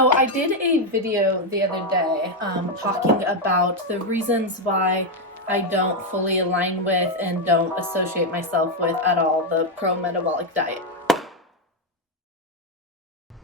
So I did a video the other day talking about the reasons why I don't fully align with and don't associate myself with at all the pro-metabolic diet.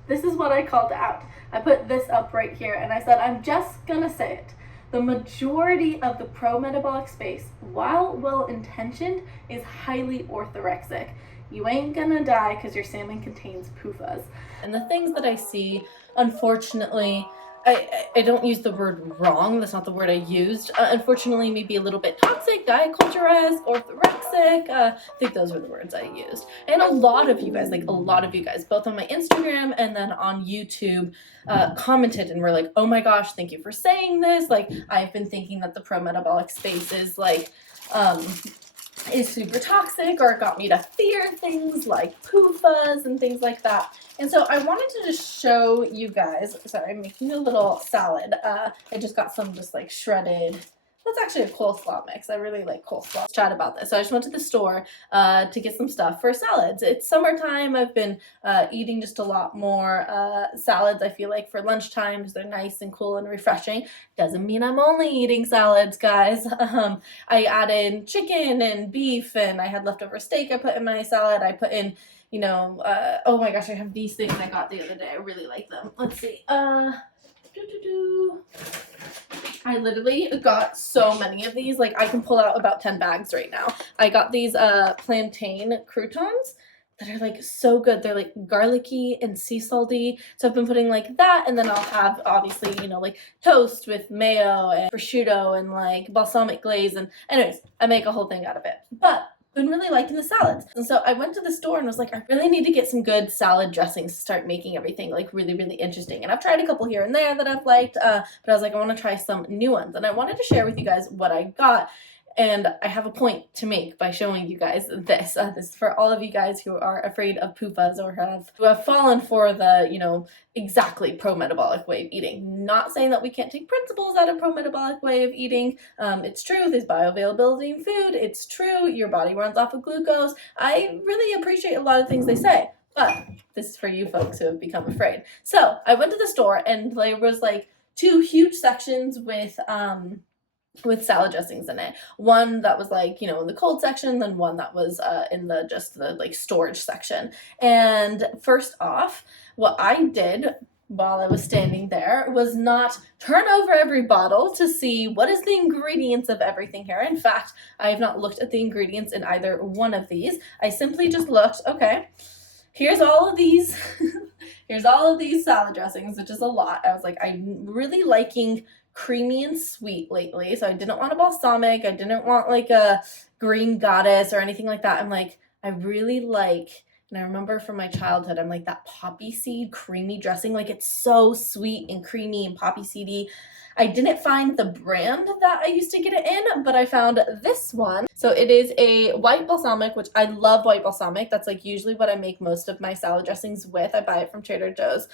This is what I called out. I put this up right here and I said, I'm just gonna say it. The majority of the pro-metabolic space, while well-intentioned, is highly orthorexic. You ain't gonna die because your salmon contains PUFAS. And the things that I see, unfortunately, I don't use the word wrong, that's not the word I used. Unfortunately, maybe a little bit toxic, diet culture-esque, orthorexic, I think those were the words I used. And a lot of you guys, both on my Instagram and then on YouTube, commented and were like, oh my gosh, thank you for saying this. Like, I've been thinking that the pro-metabolic space is like, is super toxic, or it got me to fear things like PUFAS and things like that. And so I wanted to just show you guys, sorry, I'm making a little salad. I just got some just like shredded, that's actually a coleslaw mix. I really like coleslaw. Let's chat about this. So I just went to the store to get some stuff for salads. It's summertime. I've been eating just a lot more salads, I feel like, for lunchtime because they're nice and cool and refreshing. Doesn't mean I'm only eating salads, guys. I added chicken and beef, and I had leftover steak I put in my salad. I put in, you know, oh my gosh, I have these things I got the other day. I really like them. Let's see. I literally got so many of these. Like, I can pull out about 10 bags right now. I got these plantain croutons that are like so good. They're like garlicky and sea salty. So I've been putting like that, and then I'll have obviously, you know, like toast with mayo and prosciutto and like balsamic glaze. And anyways, I make a whole thing out of it. But been really liking the salads. And so I went to the store and was like, I really need to get some good salad dressings to start making everything like really, really interesting. And I've tried a couple here and there that I've liked, but I was like, I want to try some new ones. And I wanted to share with you guys what I got. And I have a point to make by showing you guys this. This is for all of you guys who are afraid of PUFAs or who have fallen for the, you know, exactly pro-metabolic way of eating. Not saying that we can't take principles out of pro-metabolic way of eating. It's true, there's bioavailability in food. It's true, your body runs off of glucose. I really appreciate a lot of things they say. But this is for you folks who have become afraid. So I went to the store and there was like two huge sections with salad dressings in it. One that was like, you know, in the cold section, then one that was in the just the like storage section. And first off, what I did while I was standing there was not turn over every bottle to see what is the ingredients of everything here. In fact, I have not looked at the ingredients in either one of these. I simply just looked, okay, here's all of these here's all of these salad dressings, which is a lot. I was like, I'm really liking creamy and sweet lately, so I didn't want a balsamic, I didn't want like a green goddess or anything like that. I'm like, I really like, and I remember from my childhood, I'm like, that poppy seed creamy dressing, like it's so sweet and creamy and poppy seedy. I didn't find the brand that I used to get it in, but I found this one. So it is a white balsamic, which I love white balsamic. That's like usually what I make most of my salad dressings with. I buy it from Trader Joe's.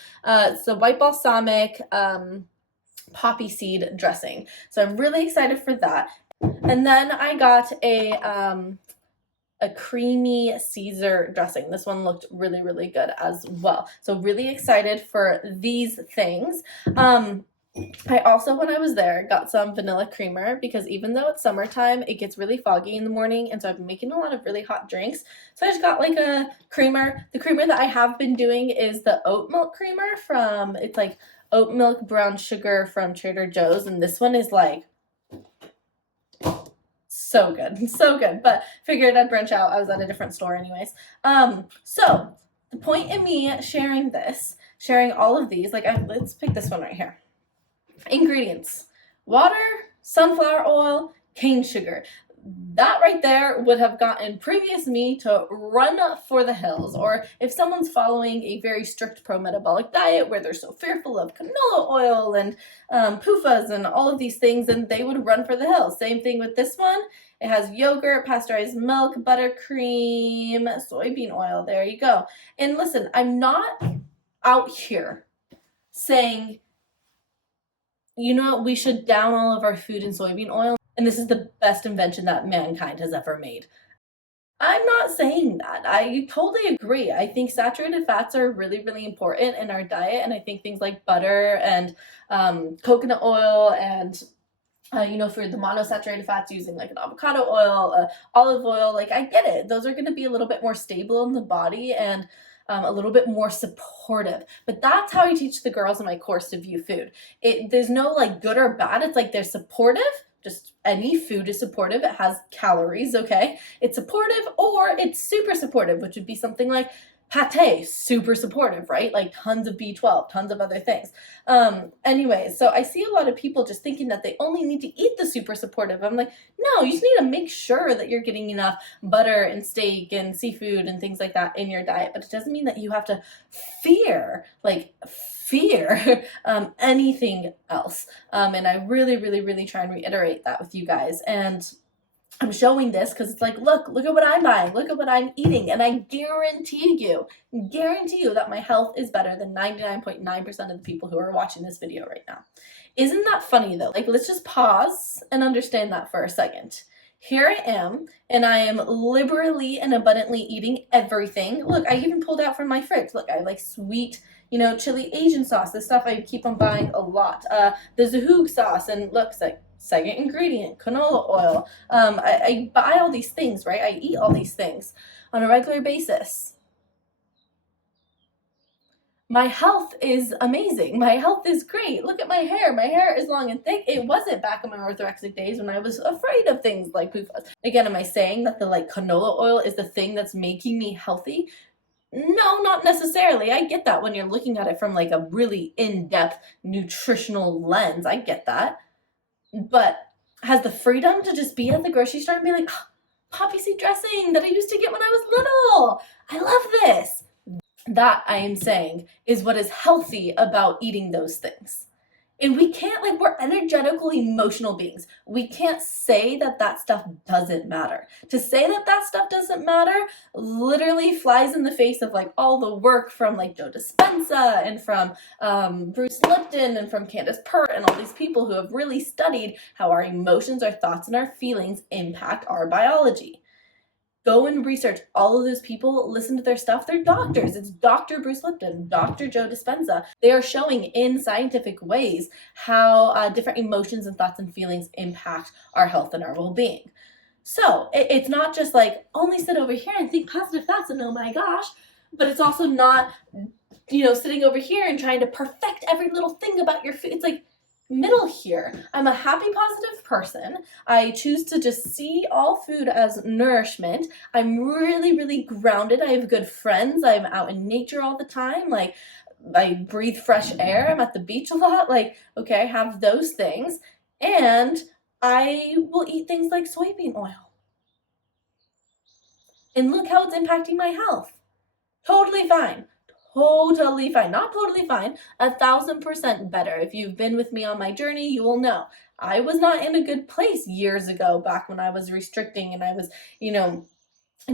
So white balsamic, poppy seed dressing. So I'm really excited for that. And then I got a creamy Caesar dressing. This one looked really, really good as well. So really excited for these things. I also, when I was there, got some vanilla creamer because even though it's summertime, it gets really foggy in the morning, and so I've been making a lot of really hot drinks. So I just got like a creamer. The creamer that I have been doing is the oat milk creamer from, it's like oat milk brown sugar from Trader Joe's, and this one is like so good, so good. But figured I'd branch out. I was at a different store anyways. So the point in me sharing this, sharing all of these, like let's pick this one right here. Ingredients: water, sunflower oil, cane sugar. That right there would have gotten previous me to run for the hills. Or if someone's following a very strict pro-metabolic diet where they're so fearful of canola oil and PUFAs and all of these things, and they would run for the hills. Same thing with this one. It has yogurt, pasteurized milk, buttercream, soybean oil. There you go. And listen, I'm not out here saying, you know, we should down all of our food in soybean oil, and this is the best invention that mankind has ever made. I'm not saying that. I totally agree. I think saturated fats are really, really important in our diet. And I think things like butter and coconut oil and for the monosaturated fats using like an avocado oil, olive oil, like I get it. Those are going to be a little bit more stable in the body and a little bit more supportive. But that's how I teach the girls in my course to view food. There's no like good or bad. It's like they're supportive. Just any food is supportive. It has calories, okay? It's supportive or it's super supportive, which would be something like pate, super supportive, right? Like tons of B12, tons of other things. Anyway, so I see a lot of people just thinking that they only need to eat the super supportive. I'm like, no, you just need to make sure that you're getting enough butter and steak and seafood and things like that in your diet. But it doesn't mean that you have to fear anything else. And I really, really, really try and reiterate that with you guys. And I'm showing this because it's like, look at what I'm buying, look at what I'm eating, and I guarantee you that my health is better than 99.9% of the people who are watching this video right now. Isn't that funny though? Like, let's just pause and understand that for a second. Here I am, and I am liberally and abundantly eating everything. Look, I even pulled out from my fridge. Look, I have like sweet, chili Asian sauce. This stuff I keep on buying a lot. The Zahug sauce, and looks like second ingredient, canola oil. I buy all these things, right? I eat all these things on a regular basis. My health is amazing. My health is great. Look at my hair. My hair is long and thick. It wasn't back in my orthorexic days when I was afraid of things like PUFAS. Again, am I saying that the canola oil is the thing that's making me healthy? No, not necessarily. I get that when you're looking at it from like a really in-depth nutritional lens. I get that. But has the freedom to just be at the grocery store and be like, oh, poppy seed dressing that I used to get when I was little. I love this. That, I am saying, is what is healthy about eating those things. And we can't, we're energetical, emotional beings. We can't say that stuff doesn't matter. To say that stuff doesn't matter literally flies in the face of all the work from Joe Dispenza and from Bruce Lipton and from Candace Pert and all these people who have really studied how our emotions, our thoughts, and our feelings impact our biology. Go and research all of those people, listen to their stuff. They're doctors. It's Dr. Bruce Lipton, Dr. Joe Dispenza. They are showing in scientific ways how different emotions and thoughts and feelings impact our health and our well-being. So it's not just only sit over here and think positive thoughts and oh my gosh, but it's also not, sitting over here and trying to perfect every little thing about your food. It's middle here. I'm a happy, positive person. I choose to just see all food as nourishment. I'm really, really grounded. I have good friends. I'm out in nature all the time. I breathe fresh air. I'm at the beach a lot. Okay, I have those things. And I will eat things like soybean oil. And look how it's impacting my health. Totally fine. Totally fine. Not totally fine. 1,000% better. If you've been with me on my journey, you will know. I was not in a good place years ago, back when I was restricting and I was,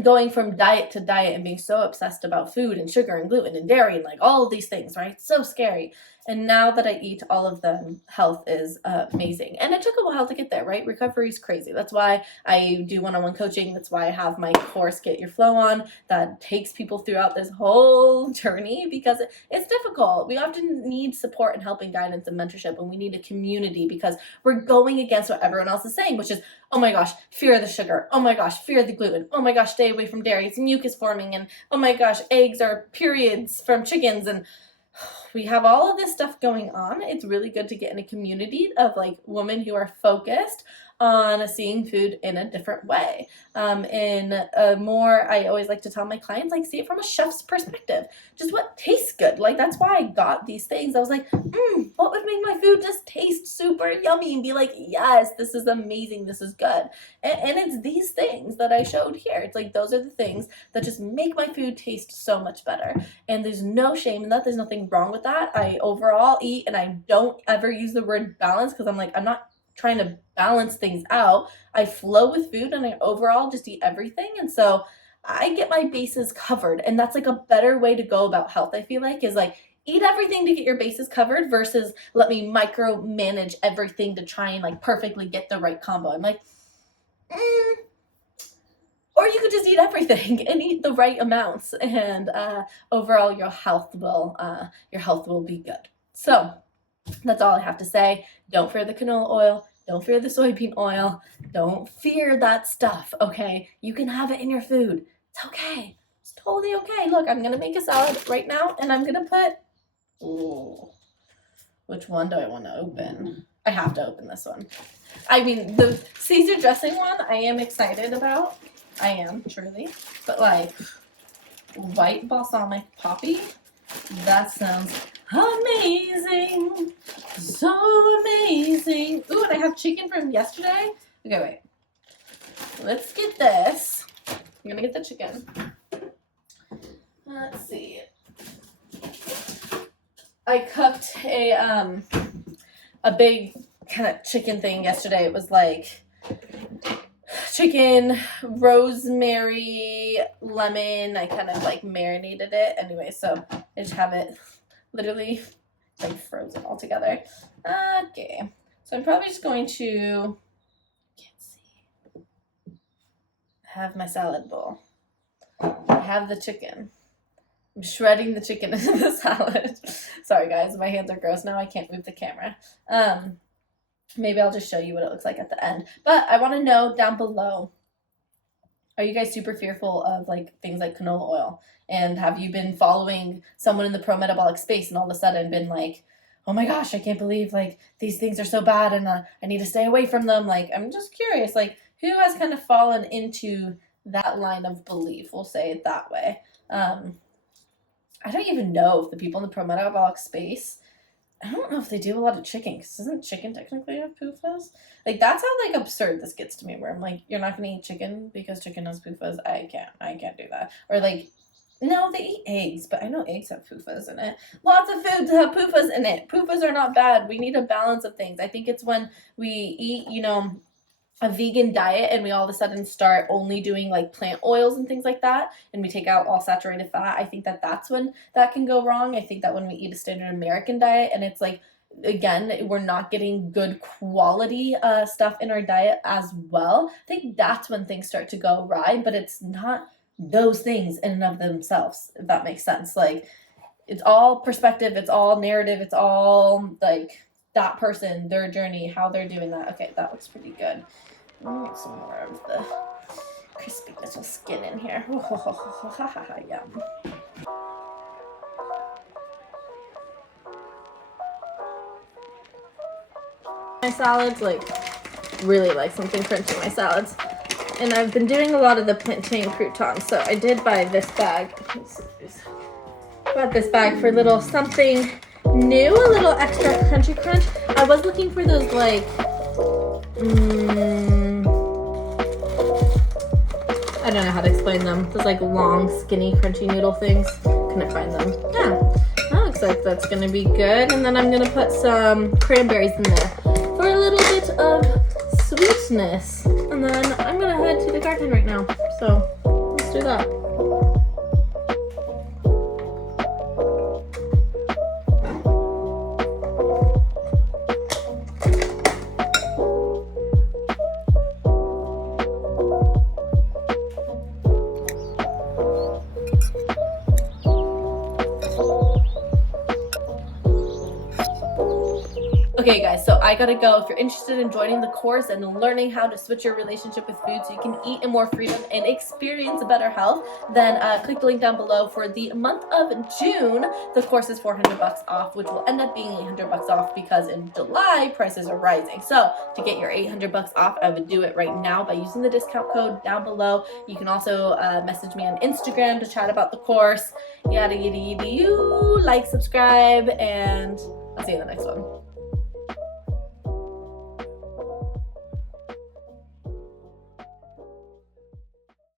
going from diet to diet and being so obsessed about food and sugar and gluten and dairy and all of these things, right? So scary. And now that I eat all of them, health is amazing. And it took a while to get there, right? Recovery is crazy. That's why I do one-on-one coaching. That's why I have my course, Get Your Flow On, that takes people throughout this whole journey because it's difficult. We often need support and help and guidance and mentorship, and we need a community because we're going against what everyone else is saying, which is, oh my gosh, fear the sugar. Oh my gosh, fear the gluten. Oh my gosh, stay away from dairy. It's mucus forming. And oh my gosh, eggs are periods from chickens. And we have all of this stuff going on. It's really good to get in a community of women who are focused on seeing food in a different way. I always like to tell my clients, see it from a chef's perspective. Just what tastes good. That's why I got these things. I was like, what would make my food just taste super yummy and be yes, this is amazing, this is good. And it's these things that I showed here. It's those are the things that just make my food taste so much better. And there's no shame in that. There's nothing wrong with that. I overall eat, and I don't ever use the word balance because I'm not trying to balance things out. I flow with food and I overall just eat everything. And so I get my bases covered. And that's a better way to go about health, I feel is eat everything to get your bases covered versus let me micromanage everything to try and perfectly get the right combo. I'm or you could just eat everything. everything and eat the right amounts, and overall your health will be good. So that's all I have to say. Don't fear the canola oil. Don't fear the soybean oil. Don't fear that stuff, okay? You can have it in your food. It's okay. It's totally okay. Look, I'm going to make a salad right now, and I'm going to put... Ooh. Which one do I want to open? I have to open this one. I mean, the Caesar dressing one, I am excited about. I am, truly. But, like, white balsamic poppy, that sounds amazing. So amazing. Ooh, and I have chicken from yesterday. Okay, wait. Let's get this. I'm gonna get the chicken. Let's see. I cooked a big kind of chicken thing yesterday. It was like chicken, rosemary, lemon. I kind of like marinated it. Anyway, so I just have it literally like frozen all together. Okay, so I'm probably just going to, can't see, have my salad bowl. I have the chicken. I'm shredding the chicken into the salad. Sorry guys, my hands are gross now. I can't move the camera. Maybe I'll just show you what it looks like at the end. But I want to know down below, are you guys super fearful of like things like canola oil? And have you been following someone in the pro-metabolic space and all of a sudden been like, oh my gosh, I can't believe like these things are so bad and I need to stay away from them. Like, I'm just curious, like who has kind of fallen into that line of belief? We'll say it that way. I don't even know if the people in the pro-metabolic space, I don't know if they do a lot of chicken, because isn't chicken technically have PUFAS? Like, that's how, like, absurd this gets to me, where I'm like, you're not going to eat chicken because chicken has PUFAS? I can't do that. Or, like, no, they eat eggs, but I know eggs have PUFAS in it. Lots of foods have PUFAS in it. PUFAS are not bad. We need a balance of things. I think it's when we eat, you know, a vegan diet and we all of a sudden start only doing like plant oils and things like that, and we take out all saturated fat, I think that that's when that can go wrong. I think that when we eat a standard American diet and it's like, again, we're not getting good quality stuff in our diet as well, I think that's when things start to go awry. But it's not those things in and of themselves, if that makes sense. Like, it's all perspective, it's all narrative, it's all like that person, their journey, how they're doing that. Okay, that looks pretty good. Let me get some more of the crispy little skin in here. Yum. My salads, like, really like something crunchy in my salads. And I've been doing a lot of the plantain croutons, so I did buy this bag. Bought this bag for a little something new, a little extra crunchy crunch. I was looking for those like I don't know how to explain them. Those like long, skinny, crunchy noodle things. Couldn't find them. Yeah, that looks like that's gonna be good. And then I'm gonna put some cranberries in there for a little bit of sweetness. And then I'm gonna head to the garden right now. So let's do that. Okay guys, so I gotta go. If you're interested in joining the course and learning how to switch your relationship with food so you can eat in more freedom and experience better health, then click the link down below. For the month of June, the course is $400 off, which will end up being $800 off because in July prices are rising. So to get your $800 off, I would do it right now by using the discount code down below. You can also message me on Instagram to chat about the course. Yada yada yada you. Like, subscribe, and I'll see you in the next one.